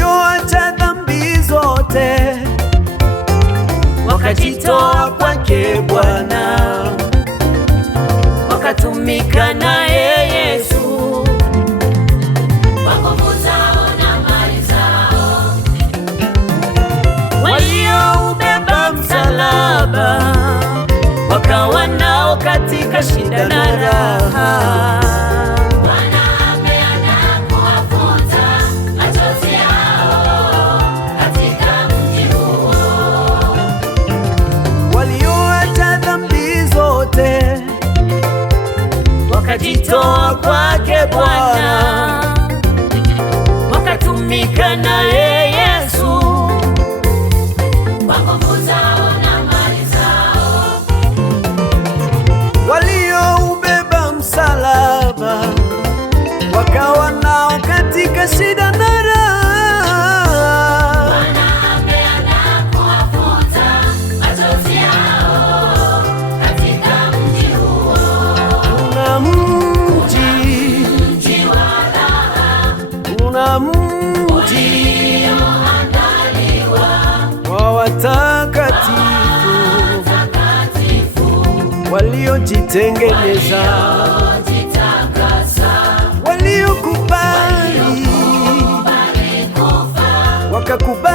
walioacha dhambi zote wakajitoa kwake Bwana, wakatumika naye Yesu kwa nguvu zao na mali zao, walioubeba msalaba wakawa nao katika shida na raha. Bwana ameandaa kuwafuta machozi yao katika mji huo, walioacha dhambi zote wakajitoa kwake Bwana, wakatumika naye Yesu kwa nguvu zao na mali zao, walioubeba msalaba wakawa nao katika shida na raha. Bwana ameandaa kuwafuta machozi yao katika mji huo, Kuna mji wa raha kuna mji ulioandaliwa wa watakatifu takatifu, waliojitengeneza, waliojitakasa, waliokubali bali kufa wakakubali